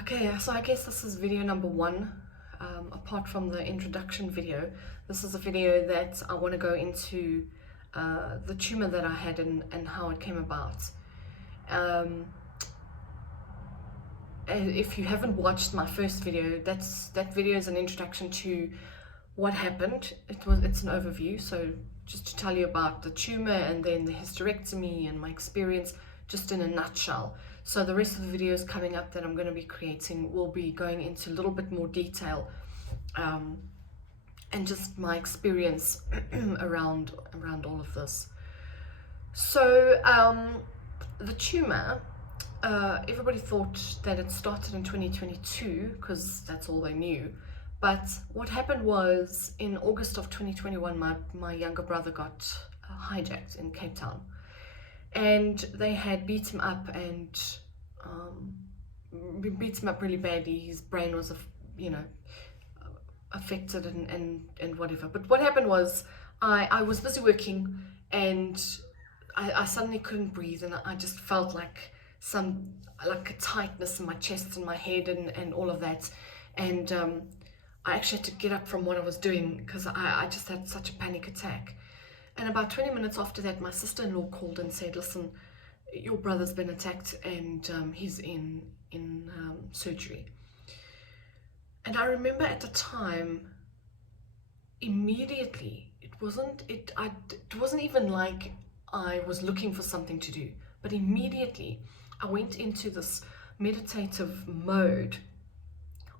Okay, so I guess this is video number one. Apart from the introduction video, this is a video that I want to go into the tumor that I had and how it came about. Um, and if you haven't watched my first video, that video is an introduction to what happened. It's an overview, so just to tell you about the tumor and then the hysterectomy and my experience, just in a nutshell. So the rest of the videos coming up that I'm going to be creating will be going into a little bit more detail, and just my experience around all of this. So the tumor, everybody thought that it started in 2022 because that's all they knew. But what happened was in August of 2021, my younger brother got hijacked in Cape Town, and they had beat him up and beat him up really badly. His brain was, affected and whatever. But what happened was I was busy working, and I suddenly couldn't breathe, and I just felt like a tightness in my chest and my head and all of that. And I actually had to get up from what I was doing because I just had such a panic attack. And about 20 minutes after that, my sister-in-law called and said, listen, your brother's been attacked and he's in surgery. And I remember at the time, immediately, it wasn't even like I was looking for something to do, but immediately I went into this meditative mode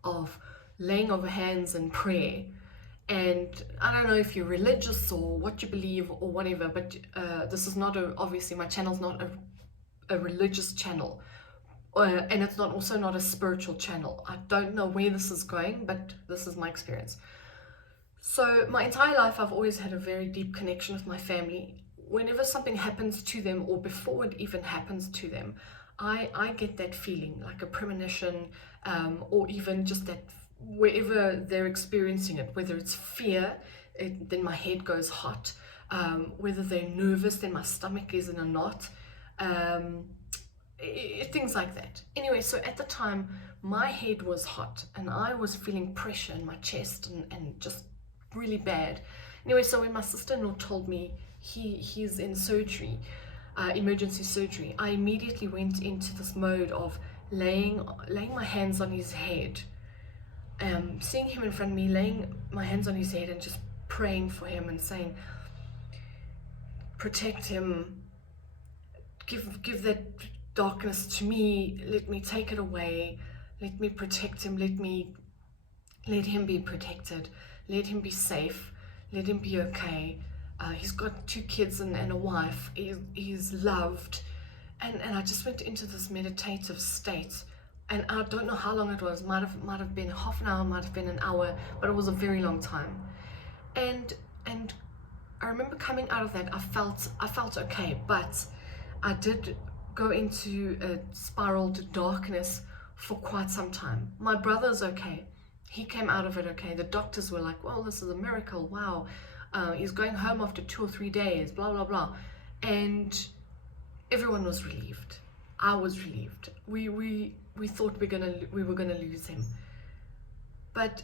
of laying over hands and prayer. And I don't know if you're religious or what you believe or whatever, but this is not obviously my channel's not a religious channel, and it's also not a spiritual channel. I don't know where this is going, but this is my experience. So my entire life I've always had a very deep connection with my family. Whenever something happens to them or before it even happens to them, I get that feeling, like a premonition, or even just that wherever they're experiencing it, whether it's fear, then my head goes hot, whether they're nervous, then my stomach is in a knot, things like that. Anyway, so at the time, my head was hot and I was feeling pressure in my chest and just really bad. Anyway, so when my sister-in-law told me he's in surgery, emergency surgery, I immediately went into this mode of laying my hands on his head, seeing him in front of me, laying my hands on his head and just praying for him and saying, protect him, give that darkness to me, let me take it away, let me protect him, let him be protected, let him be safe, let him be okay. He's got 2 kids and a wife. He's loved. And I just went into this meditative state. And I don't know how long it was. Might have been half an hour, might have been an hour, but it was a very long time. And I remember coming out of that, I felt okay, but I did go into a spiral to darkness for quite some time. My brother's okay. He came out of it okay. The doctors were like, well, this is a miracle. Wow. He's going home after 2 or 3 days, blah, blah, blah. And everyone was relieved. I was relieved. We thought we were gonna lose him. But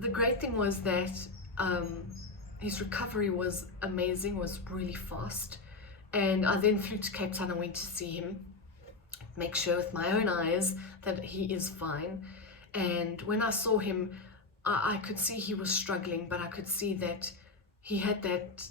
the great thing was that his recovery was amazing, was really fast. And I then flew to Cape Town and went to see him, make sure with my own eyes that he is fine. And when I saw him, I could see he was struggling, but I could see that he had that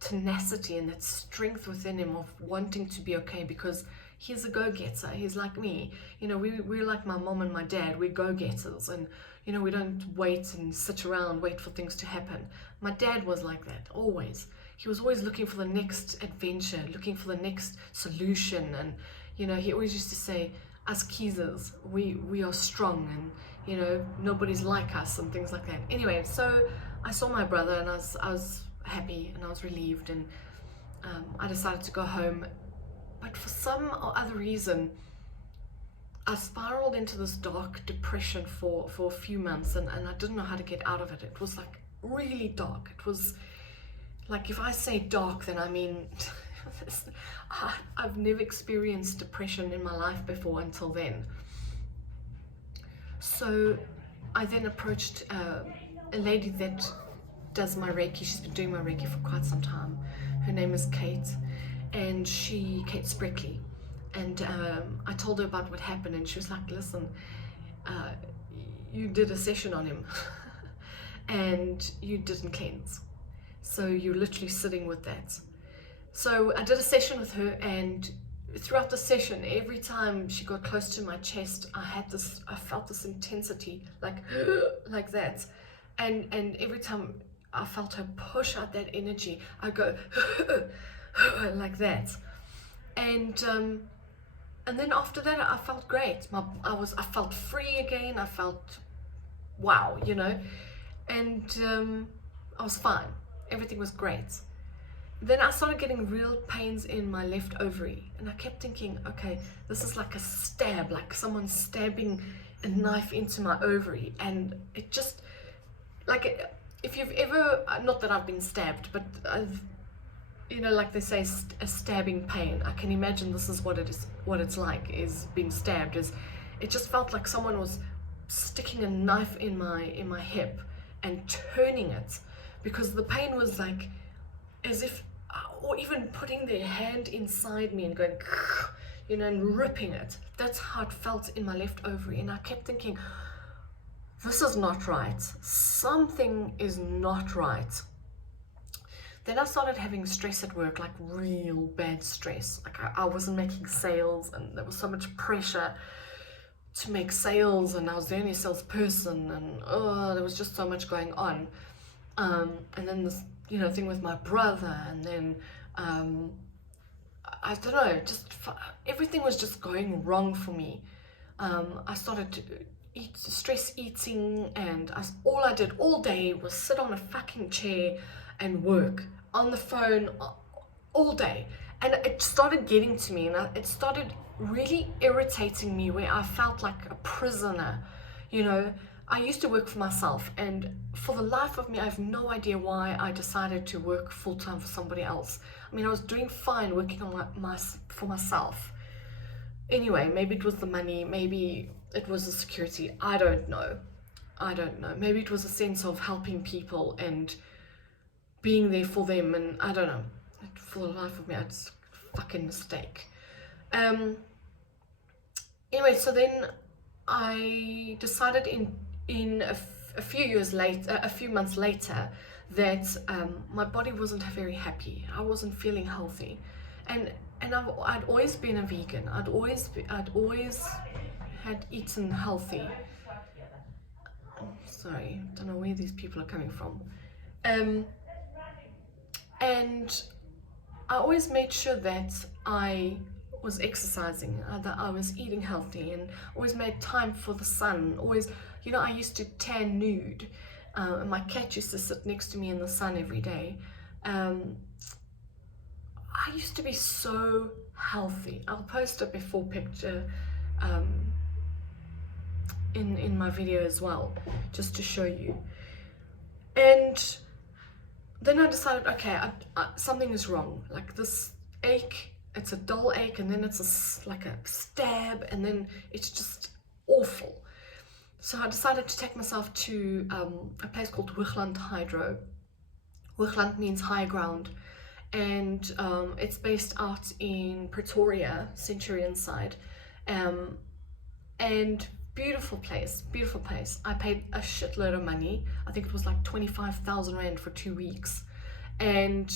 tenacity and that strength within him of wanting to be okay, because he's a go-getter. He's like me. We're like my mom and my dad. We're go-getters, and we don't wait and sit around, wait for things to happen. My dad was like that, always. He was always looking for the next adventure, looking for the next solution. And he always used to say, us Keezers, we are strong, and nobody's like us, and things like that. Anyway, so I saw my brother and I was happy and I was relieved, and I decided to go home. But for some or other reason, I spiraled into this dark depression for a few months, and I didn't know how to get out of it. It was like really dark. It was like, if I say dark, then I mean I've never experienced depression in my life before until then. So I then approached a lady that does my Reiki. She's been doing my Reiki for quite some time. Her name is Kate, and Kate Spreckley. And I told her about what happened, and she was like, listen, you did a session on him and you didn't cleanse. So you're literally sitting with that. So I did a session with her, and throughout the session, every time she got close to my chest, I felt this intensity, like like that. And every time I felt her push out that energy, I go like that. And then after that, I felt great. I felt free again. I felt wow, you know, and I was fine. Everything was great. Then I started getting real pains in my left ovary, and I kept thinking, okay, this is like a stab, like someone stabbing a knife into my ovary. And it just, like, if you've ever, not that I've been stabbed, but you know, like they say, a stabbing pain. I can imagine this is what it's like, is being stabbed. Is it just felt like someone was sticking a knife in my hip and turning it, because the pain was like as if, or even putting their hand inside me and going, you know, and ripping it. That's how it felt in my left ovary. And I kept thinking, this is not right. Something is not right. Then I started having stress at work, like real bad stress. Like I wasn't making sales, and there was so much pressure to make sales, and I was the only salesperson, and there was just so much going on. And then this, you know, thing with my brother, and then I don't know, just everything was just going wrong for me. I started to stress eating, and all I did all day was sit on a fucking chair and work on the phone all day. And it started getting to me, and it started really irritating me, where I felt like a prisoner. You know, I used to work for myself, and for the life of me, I have no idea why I decided to work full-time for somebody else. I mean, I was doing fine working on for myself. Anyway, maybe it was the money, maybe it was the security, I don't know. Maybe it was a sense of helping people and being there for them, and I don't know. For the life of me, it's a fucking mistake. Anyway, so then I decided in a few months later, that my body wasn't very happy. I wasn't feeling healthy, and I'd always been a vegan. I'd always had eaten healthy. Sorry, don't know where these people are coming from. And I always made sure that I was exercising, that I was eating healthy, and always made time for the sun. Always, you know, I used to tan nude, and my cat used to sit next to me in the sun every day. I used to be so healthy. I'll post a before picture in my video as well, just to show you. And then I decided, okay, something is wrong. Like this ache, it's a dull ache, and then it's like a stab, and then it's just awful. So I decided to take myself to a place called Hoogland Hydro. Hoogland means high ground, and it's based out in Pretoria, Centurion side, and beautiful place. I paid a shitload of money. I think it was like 25,000 Rand for 2 weeks, and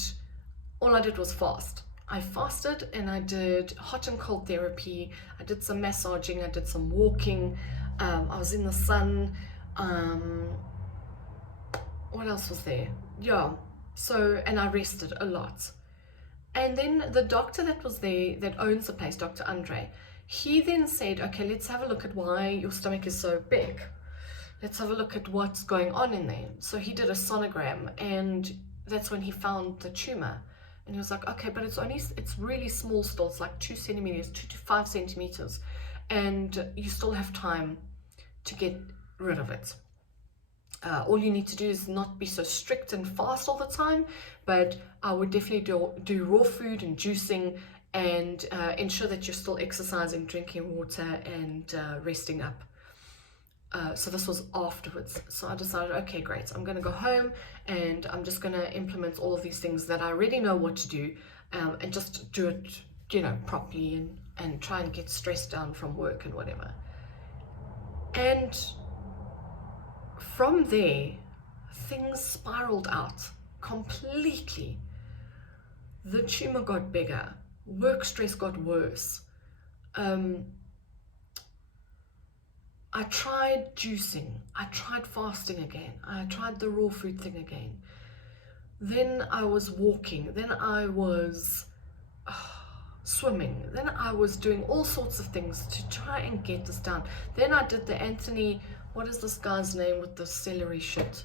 all I did was fast. I fasted, and I did hot and cold therapy. I did some massaging, I did some walking, I was in the sun. What else was there? Yeah, so, and I rested a lot. And then the doctor that was there, that owns the place, Dr. Andre, he then said, okay, let's have a look at why your stomach is so big. Let's have a look at what's going on in there. So he did a sonogram, and that's when he found the tumor. And he was like, okay, but it's really small still. It's like 2 centimeters, 2 to 5 centimeters. And you still have time to get rid of it. All you need to do is not be so strict and fast all the time, but I would definitely do raw food and juicing, and ensure that you're still exercising, drinking water, and resting up. So this was afterwards. So I decided, okay, great. I'm going to go home and I'm just going to implement all of these things that I already know what to do, and just do it, properly, and try and get stressed down from work and whatever. And from there, things spiraled out completely. The tumor got bigger, work stress got worse. I tried juicing, I tried fasting again, I tried the raw food thing again. Then I was walking, then I was swimming, then I was doing all sorts of things to try and get this down. Then I did the Anthony, what is this guy's name with the celery shit?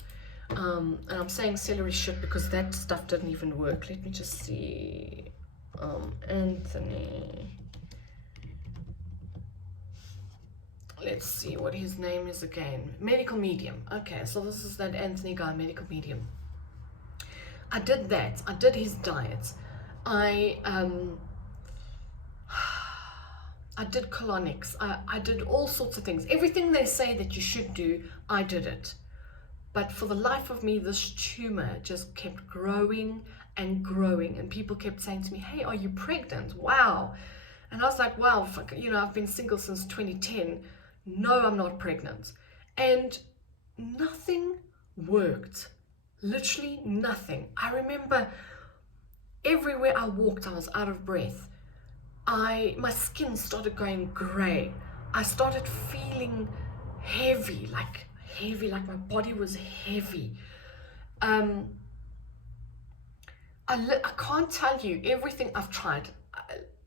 And I'm saying celery shit because that stuff didn't even work. Let me just see. Anthony. Let's see what his name is again. Medical Medium. Okay, so this is that Anthony guy, Medical Medium. I did that. I did his diet. I did colonics. I did all sorts of things. Everything they say that you should do, I did it. But for the life of me, this tumor just kept growing and growing. And people kept saying to me, hey, are you pregnant? Wow. And I was like, wow, fuck, I've been single since 2010. No, I'm not pregnant. And nothing worked. Literally nothing. I remember everywhere I walked, I was out of breath. My skin started going gray. I started feeling heavy, like my body was heavy. I can't tell you everything I've tried.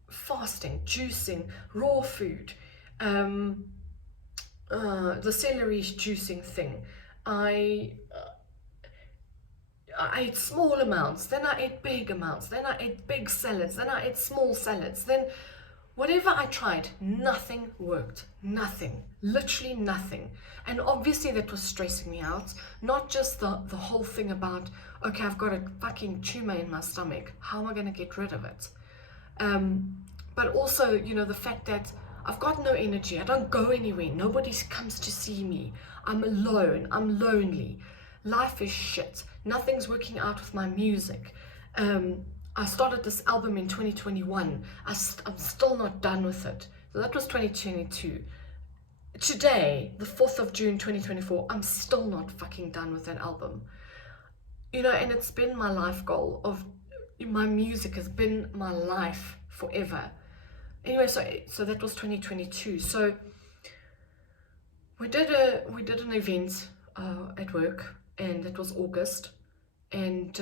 Fasting, juicing, raw food, the celery juicing thing. I ate small amounts, then I ate big amounts, then I ate big salads, then I ate small salads, then whatever I tried, nothing worked. Nothing. Literally nothing. And obviously that was stressing me out. Not just the whole thing about, okay, I've got a fucking tumor in my stomach. How am I going to get rid of it? But also, the fact that I've got no energy. I don't go anywhere. Nobody comes to see me. I'm alone. I'm lonely. Life is shit. Nothing's working out with my music. I started this album in 2021. I'm still not done with it. So that was 2022. Today, the 4th of June 2024, I'm still not fucking done with that album. And it's been my life goal my music has been my life forever. Anyway, so that was 2022. So we did an event at work, and it was August, and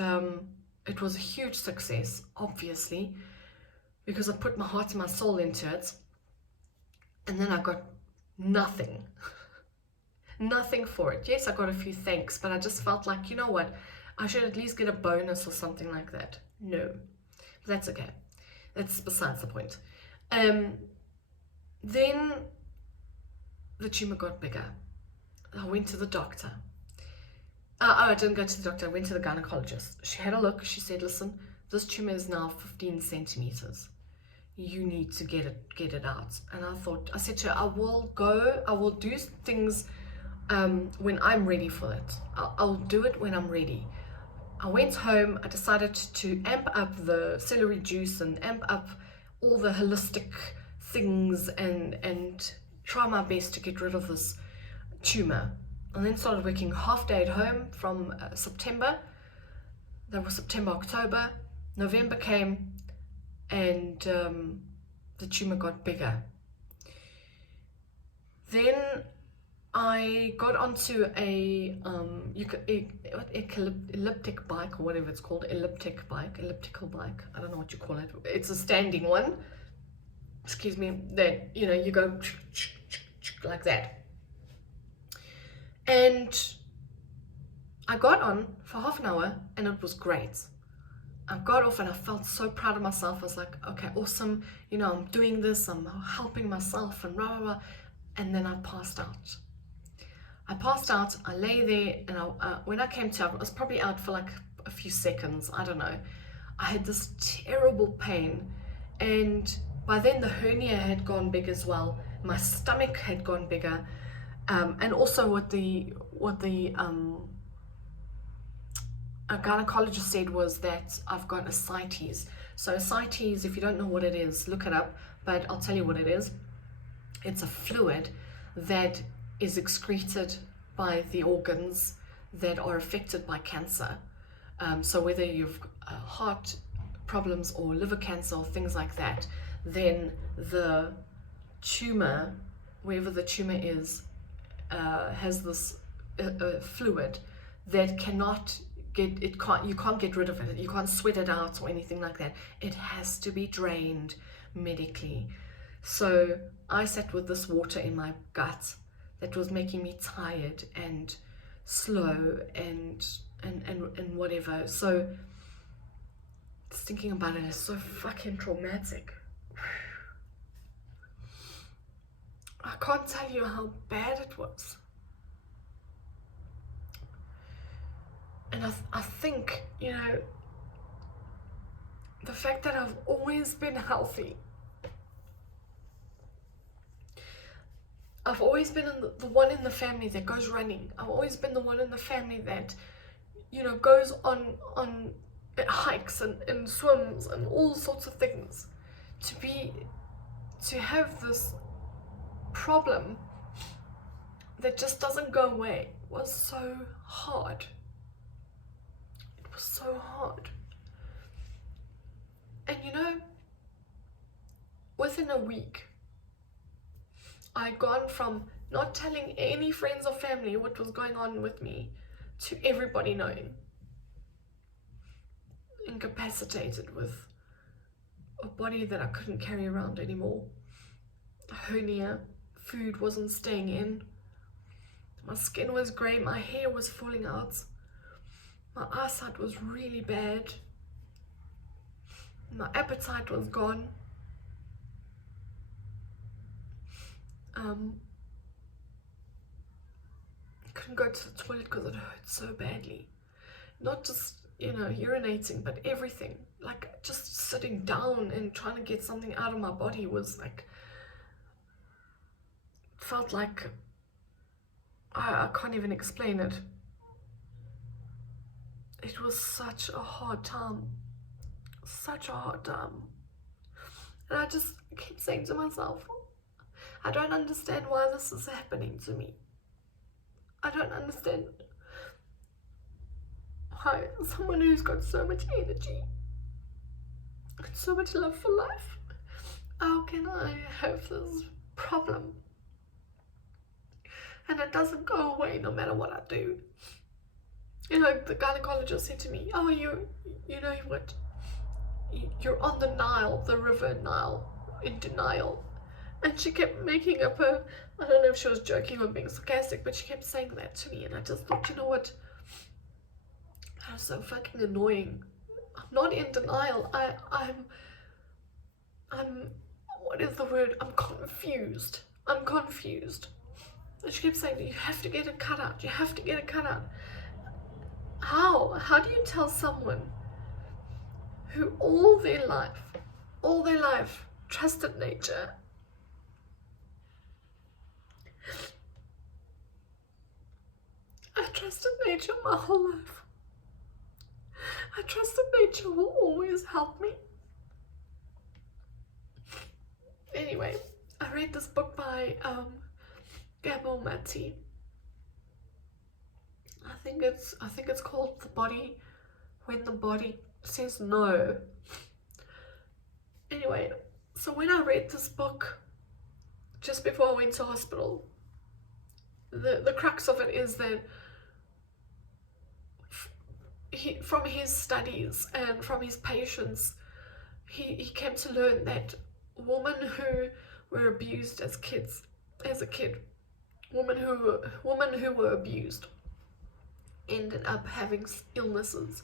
it was a huge success, obviously, because I put my heart and my soul into it, and then I got nothing. Nothing for it. Yes, I got a few thanks, but I just felt like, you know what, I should at least get a bonus or something like that. No, but that's okay. That's besides the point. Then the tumor got bigger. I went to the doctor. I didn't go to the doctor. I went to the gynecologist. She had a look. She said, listen, this tumor is now 15 centimeters. You need to get it out. And I said to her, I will do things when I'm ready for it. I'll do it when I'm ready. I went home. I decided to amp up the celery juice and amp up all the holistic things and try my best to get rid of this tumor. And then started working half day at home from September. That was September, October. November came, and the tumor got bigger. Then I got onto a elliptic bike, or whatever it's called, elliptical bike. I don't know what you call it. It's a standing one. Excuse me. That you go like that. And I got on for half an hour, and it was great. I got off and I felt so proud of myself. I was like, okay, awesome. I'm doing this. I'm helping myself and blah, blah, blah. And then I passed out. I lay there, and when I came to, I was probably out for like a few seconds. I don't know. I had this terrible pain, and by then the hernia had gone big as well. My stomach had gone bigger. And also what the a gynecologist said was that I've got ascites. So ascites, if you don't know what it is, look it up, but I'll tell you what it is. It's a fluid that is excreted by the organs that are affected by cancer. So whether you've heart problems or liver cancer or things like that, then the tumor, wherever the tumor is, has this fluid that cannot get, you can't get rid of it, you can't sweat it out or anything like that. It has to be drained medically. So I sat with this water in my gut that was making me tired and slow and whatever. So just thinking about it is so fucking traumatic. I can't tell you how bad it was. And I think, you know, the fact that I've always been healthy, I've always been the one in the family that goes running. I've always been the one in the family that, you know, goes on hikes and swims and all sorts of things. To have this problem that just doesn't go away was so hard. It was so hard. And you know, within a week, I'd gone from not telling any friends or family what was going on with me to everybody knowing. Incapacitated with a body that I couldn't carry around anymore. A hernia, food wasn't staying in. My skin was grey, my hair was falling out. My eyesight was really bad. My appetite was gone. I couldn't go to the toilet because it hurt so badly. Not just, you know, urinating, but everything. Like, just sitting down and trying to get something out of my body was like, felt like, I can't even explain it. It was such a hard time. Such a hard time. And I just keep saying to myself, I don't understand why this is happening to me. I don't understand why someone who's got so much energy and so much love for life, how can I have this problem? And it doesn't go away no matter what I do. You know, the gynecologist said to me, oh, you know what? You're on the Nile, the river Nile, in denial. And she kept making up I don't know if she was joking or being sarcastic, but she kept saying that to me. And I just thought, you know what? That was so fucking annoying. I'm not in denial. I'm, what is the word? I'm confused. I'm confused. And she kept saying, you have to get it cut out. You have to get it cut out. How? How do you tell someone who all their life trusted nature? I trusted nature my whole life. I trusted nature will always help me. Anyway, I read this book by Gabor Mate. I think it's called The Body When the Body Says No. Anyway, so when I read this book just before I went to hospital, the crux of it is that from his studies and from his patients, he came to learn that women who were abused as a kid, women who were abused ended up having illnesses,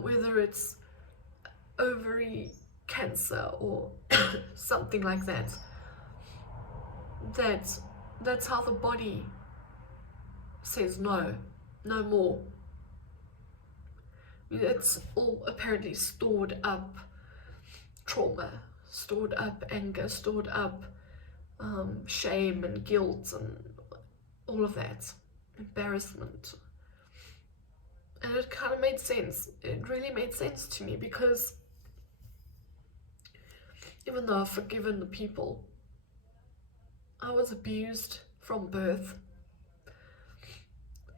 whether it's ovary cancer or something like that. That's how the body says no more. It's all apparently stored up trauma, stored up anger, stored up shame and guilt and all of that embarrassment. And it kind of made sense. It really made sense to me, because even though I've forgiven the people, I was abused from birth.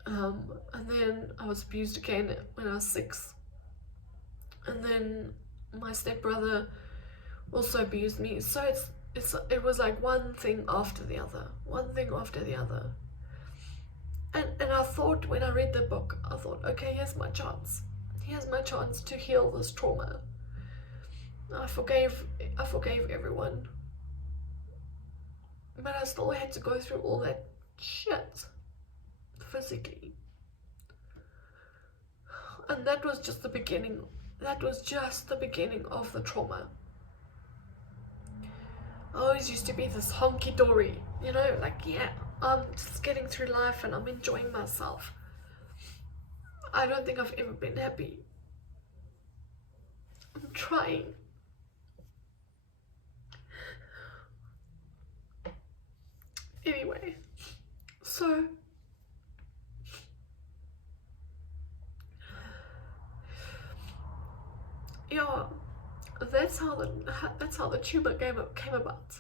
And then I was abused again when I was 6. And then my stepbrother also abused me. So it was like one thing after the other, one thing after the other. And I thought, when I read the book, I thought, okay, here's my chance. Here's my chance to heal this trauma. I forgave everyone. But I still had to go through all that shit physically. And that was just the beginning. That was just the beginning of the trauma. I always used to be this honky-dory, you know, like, yeah, I'm just getting through life and I'm enjoying myself. I don't think I've ever been happy. I'm trying. Anyway, so yeah, that's how the tumor came about.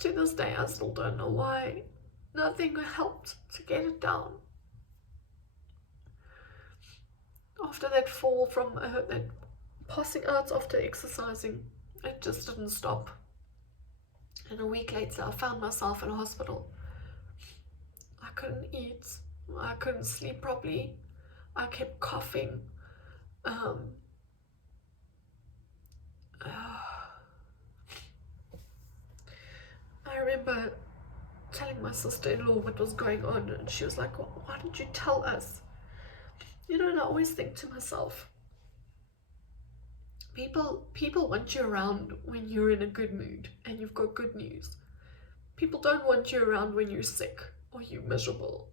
To this day, I still don't know why. Nothing helped to get it down. After that fall from that passing out after exercising, it just didn't stop. And a week later, I found myself in a hospital. I couldn't eat. I couldn't sleep properly. I kept coughing. I remember telling my sister-in-law what was going on, and she was like, well, why didn't you tell us? You know, and I always think to myself, people want you around when you're in a good mood and you've got good news. People don't want you around when you're sick or you're miserable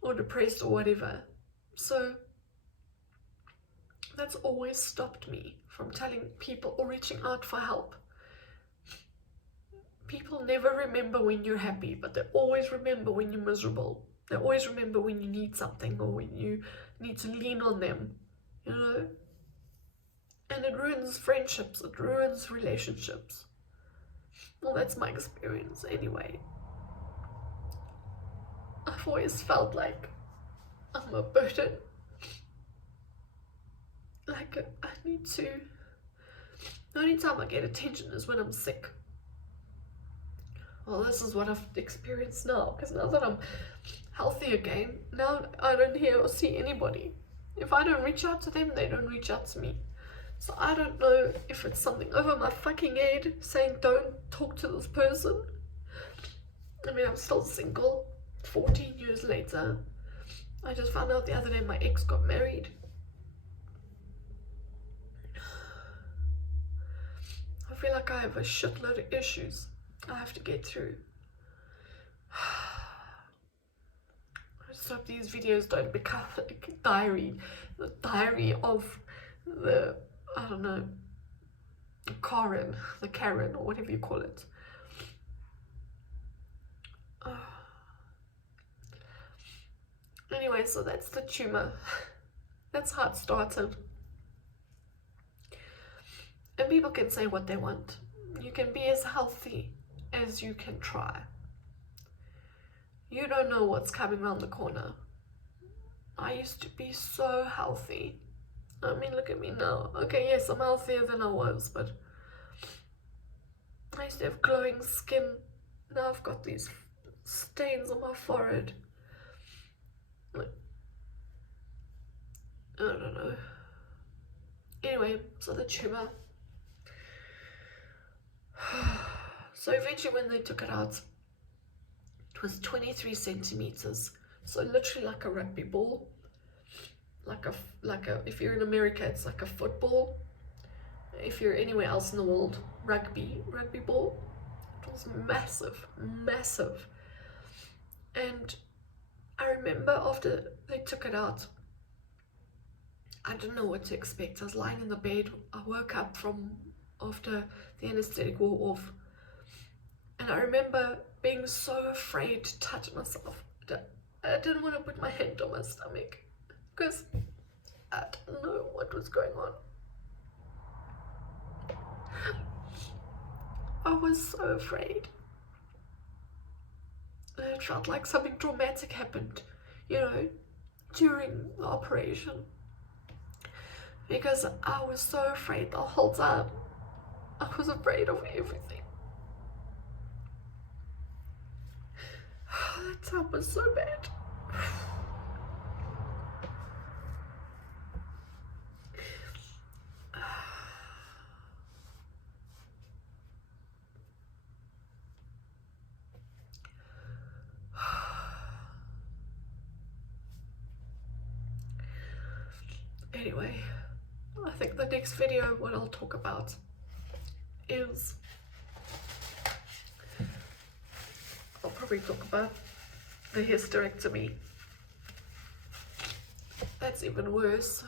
or depressed or whatever. So that's always stopped me from telling people or reaching out for help. People never remember when you're happy, but they always remember when you're miserable. They always remember when you need something or when you need to lean on them, you know? And it ruins friendships, it ruins relationships. Well, that's my experience anyway. I've always felt like I'm a burden. Like I need to... The only time I get attention is when I'm sick. Well, this is what I've experienced now, because now that I'm healthy again, now I don't hear or see anybody. If I don't reach out to them, they don't reach out to me. So I don't know if it's something over my fucking head saying don't talk to this person. I mean, I'm still single, 14 years later. I just found out the other day my ex got married. I feel like I have a shitload of issues I have to get through. I just hope these videos don't become like a diary. The diary of the, I don't know, Karen, or whatever you call it. Anyway, so that's the tumor. That's how it started. And people can say what they want. You can be as healthy as you can try. You don't know what's coming around the corner. I used to be so healthy. I mean, look at me now. Okay, yes, I'm healthier than I was, but I used to have glowing skin. Now I've got these stains on my forehead. Like, I don't know. Anyway, so the tumor. So eventually when they took it out, it was 23 centimeters. So literally like a rugby ball. Like a, if you're in America, it's like a football. If you're anywhere else in the world, rugby ball. It was massive, massive. And I remember after they took it out, I didn't know what to expect. I was lying in the bed. I woke up from after the anesthetic wore off. And I remember being so afraid to touch myself. I didn't want to put my hand on my stomach because I didn't know what was going on. I was so afraid. It felt like something traumatic happened, you know, during the operation. Because I was so afraid the whole time. I was afraid of everything. That time was so bad. Anyway, I think the next video, what I'll talk about is, I'll probably talk about the hysterectomy. That's even worse.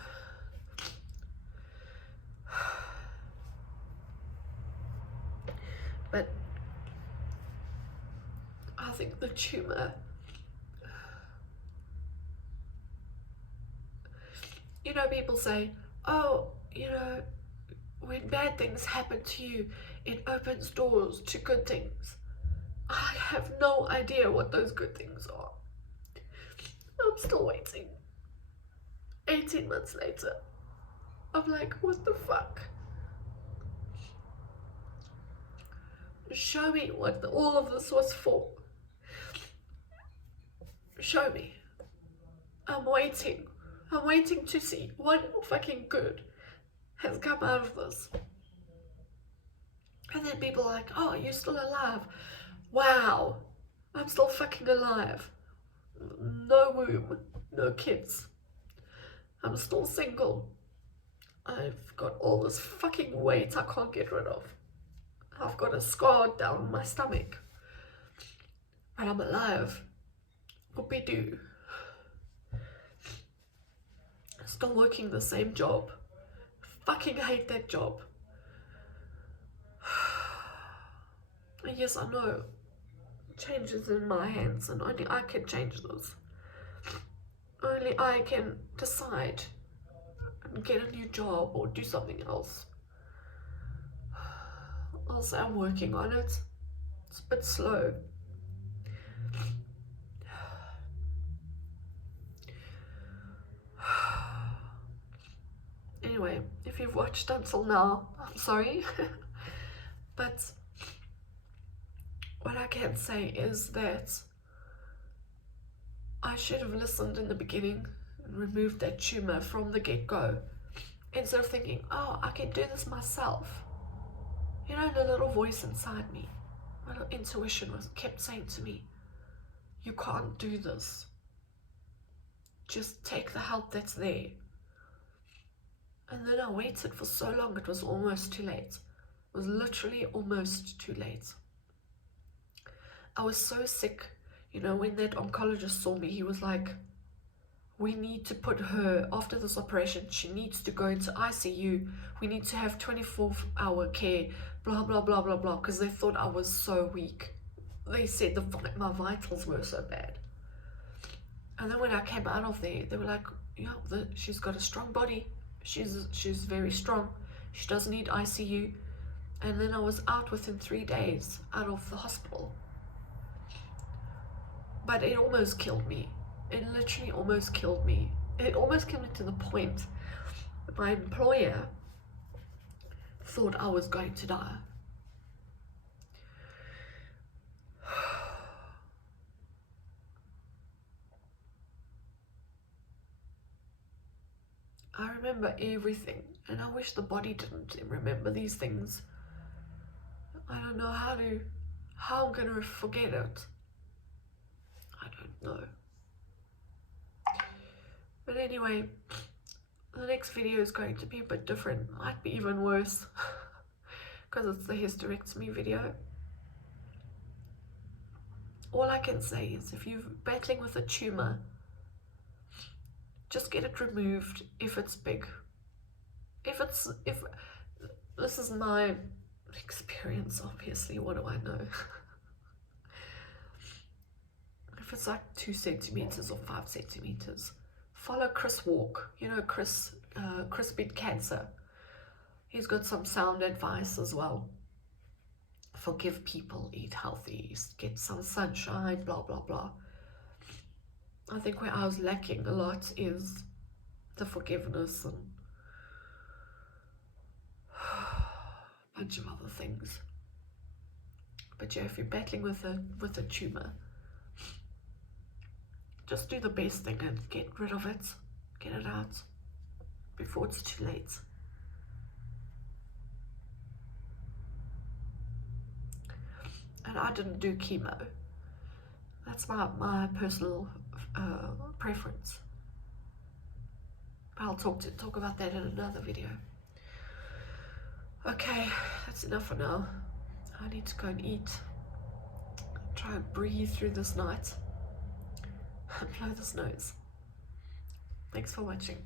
But I think the tumor, you know, people say, oh, you know, when bad things happen to you, it opens doors to good things. I have no idea what those good things are. I'm still waiting. 18 months later, I'm like, what the fuck? Show me what all of this was for. Show me. I'm waiting. I'm waiting to see what fucking good has come out of this. And then people are like, oh, you're still alive. Wow, I'm still fucking alive. No womb, no kids. I'm still single. I've got all this fucking weight I can't get rid of. I've got a scar down my stomach. But I'm alive. Whoopie-doo. Still working the same job. Fucking hate that job. And yes, I know. Change is in my hands and only I can change this. Only I can decide and get a new job or do something else. I'll say I'm working on it. It's a bit slow. Anyway, if you've watched until now, I'm sorry. But what I can say is that I should have listened in the beginning and removed that tumor from the get-go, instead of thinking, oh, I can do this myself. You know, the little voice inside me, my little intuition kept saying to me, you can't do this. Just take the help that's there. And then I waited for so long, it was almost too late. It was literally almost too late. I was so sick. You know, when that oncologist saw me, he was like, we need to put her, after this operation, she needs to go into ICU. We need to have 24-hour care, blah, blah, blah, blah, blah, because they thought I was so weak. They said my vitals were so bad. And then when I came out of there, they were like, yeah, she's got a strong body. She's very strong. She doesn't need ICU. And then I was out within 3 days out of the hospital. But it almost killed me. It literally almost killed me. It almost killed me to the point that my employer thought I was going to die. I remember everything, and I wish the body didn't remember these things. I don't know how I'm gonna forget it. I don't know. But anyway, the next video is going to be a bit different. Might be even worse because it's the hysterectomy video. All I can say is if you're battling with a tumor, just get it removed if it's big. If this is my experience, obviously, what do I know? if it's like 2 centimeters or 5 centimeters. Follow Chris Walk. You know, Chris beat cancer. He's got some sound advice as well. Forgive people, eat healthy, get some sunshine, blah, blah, blah. I think where I was lacking a lot is the forgiveness and a bunch of other things. But yeah, if you're battling with a tumor, just do the best thing and get rid of it, get it out before it's too late. And I didn't do chemo. That's my personal preference. But I'll talk about that in another video. Okay, that's enough for now. I need to go and eat. Try and breathe through this night and blow this nose. Thanks for watching.